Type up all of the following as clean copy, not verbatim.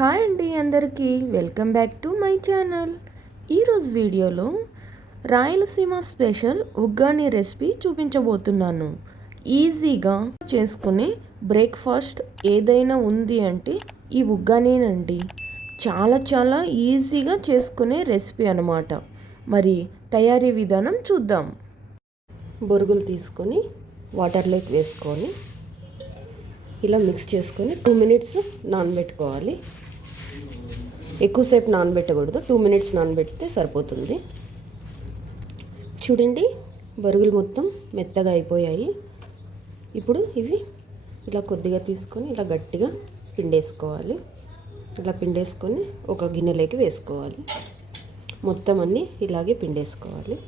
Hi అండి అందరికీ welcome back to my channel. ఈరోజు వీడియోలో రాయలసీమ స్పెషల్ ఉగ్గాని రెసిపీ చూపించబోతున్నాను. ఈజీగా చేసుకునే బ్రేక్ఫాస్ట్ ఏదైనా ఉంది అంటే ఈ ఉగ్గానేనండి. చాలా ఈజీగా చేసుకునే రెసిపీ అన్నమాట. మరి తయారీ విధానం చూద్దాం. బొరుగులు తీసుకొని వాటర్లోకి వేసుకొని ఇలా మిక్స్ చేసుకొని 2 minutes నానబెట్టుకోవాలి. ఎక్కువసేపు నానబెట్టకూడదు, 2 minutes నానబెడితే సరిపోతుంది. చూడండి, బరుగులు మొత్తం మెత్తగా అయిపోయాయి. ఇప్పుడు ఇవి ఇలా కొద్దిగా తీసుకొని ఇలా గట్టిగా పిండేసుకోవాలి. ఇలా పిండేసుకొని ఒక గిన్నెలోకి వేసుకోవాలి. మొత్తం అన్నీ ఇలాగే పిండేసుకోవాలి.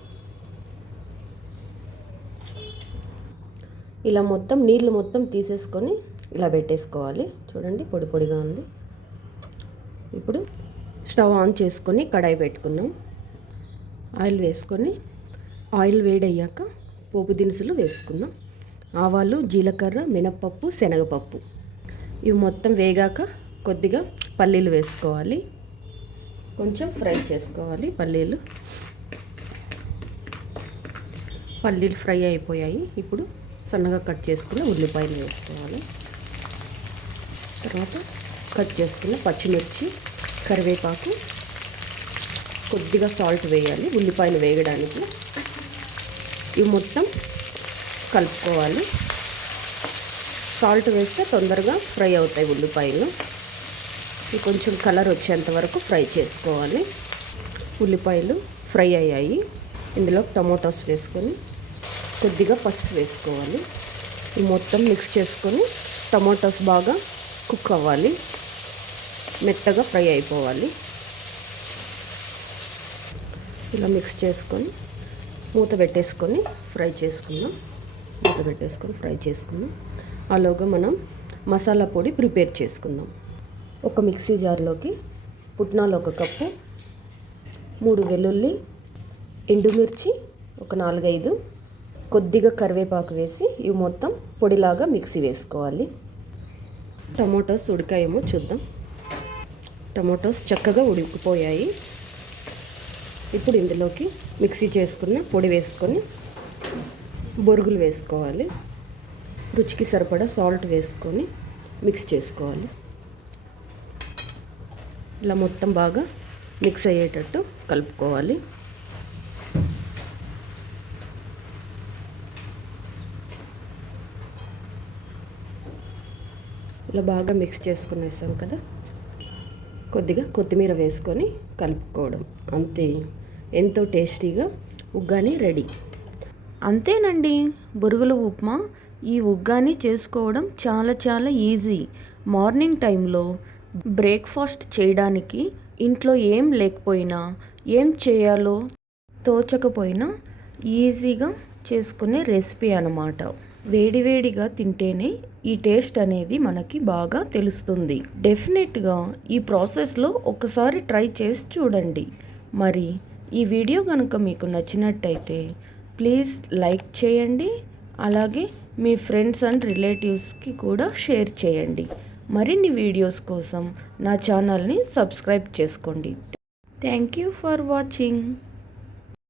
ఇలా మొత్తం నీళ్ళు మొత్తం తీసేసుకొని ఇలా పెట్టేసుకోవాలి. చూడండి, పొడి పొడిగా ఉంది. ఇప్పుడు స్టవ్ ఆన్ చేసుకొని కడాయి పెట్టుకుందాం. ఆయిల్ వేసుకొని ఆయిల్ వేడయ్యాక పోపు దినుసులు వేసుకుందాం. ఆవాలు, జీలకర్ర, మినప్పప్పు, శనగపప్పు ఇవి మొత్తం వేగాక కొద్దిగా పల్లీలు వేసుకోవాలి. కొంచెం ఫ్రై చేసుకోవాలి. పల్లీలు ఫ్రై అయిపోయాయి. ఇప్పుడు సన్నగా కట్ చేసుకున్న ఉల్లిపాయలు వేసుకోవాలి. తర్వాత కట్ చేసుకున్న పచ్చిమిర్చి, కరివేపాకు, కొద్దిగా సాల్ట్ వేయాలి ఉల్లిపాయలు వేగడానికి. ఇవి మొత్తం కలుపుకోవాలి. సాల్ట్ వేస్తే తొందరగా ఫ్రై అవుతాయి ఉల్లిపాయలు. ఇవి కొంచెం కలర్ వచ్చేంత వరకు ఫ్రై చేసుకోవాలి. ఉల్లిపాయలు ఫ్రై అయ్యాయి. ఇందులో టమోటాస్ వేసుకొని కొద్దిగా పసుపు వేసుకోవాలి. ఇవి మొత్తం మిక్స్ చేసుకొని టమోటాస్ బాగా కుక్ అవ్వాలి, మెత్తగా ఫ్రై అయిపోవాలి. ఇలా మిక్స్ చేసుకొని మూత పెట్టేసుకొని ఫ్రై చేసుకుందాం. అలాగా మనం మసాలా పొడి ప్రిపేర్ చేసుకుందాం. ఒక మిక్సీ జార్లోకి పుట్నాలు 1 కప్పు, 3 వెల్లుల్లి, ఎండుమిర్చి ఒక 4-5, కొద్దిగా కరివేపాకు వేసి ఇవి మొత్తం పొడిలాగా మిక్సీ వేసుకోవాలి. టమోటాస్ ఉడికాయేమో చూద్దాం. టమోటాస్ చక్కగా ఉడికిపోయాయి. ఇప్పుడు ఇందులోకి మిక్సీ చేసుకున్న పొడి వేసుకొని బొరుగులు వేసుకోవాలి. రుచికి సరిపడా సాల్ట్ వేసుకొని మిక్స్ చేసుకోవాలి. ఇలా మొత్తం బాగా మిక్స్ అయ్యేటట్టు కలుపుకోవాలి. ఇలా బాగా మిక్స్ చేసుకునేసాం కదా, కొద్దిగా కొత్తిమీర వేసుకొని కలుపుకోవడం. అంతే, ఎంతో టేస్టీగా ఉగ్గాని రెడీ. అంతేనండి, బొరుగుల ఉప్మా. ఈ ఉగ్గాని చేసుకోవడం చాలా ఈజీ. మార్నింగ్ టైంలో బ్రేక్ఫాస్ట్ చేయడానికి ఇంట్లో ఏం లేకపోయినా, ఏం చేయాలో తోచకపోయినా ఈజీగా చేసుకునే రెసిపీ అన్నమాట. వేడివేడిగా తింటేనే ఈ టేస్ట్ అనేది మనకి బాగా తెలుస్తుంది. డెఫినెట్గా ఈ ప్రాసెస్లో ఒకసారి ట్రై చేసి చూడండి. మరి ఈ వీడియో కనుక మీకు నచ్చినట్టయితే ప్లీజ్ లైక్ చేయండి. అలాగే మీ ఫ్రెండ్స్ అండ్ రిలేటివ్స్కి కూడా షేర్ చేయండి. మరిన్ని వీడియోస్ కోసం నా ఛానల్ని సబ్స్క్రైబ్ చేసుకోండి. Thank you for watching.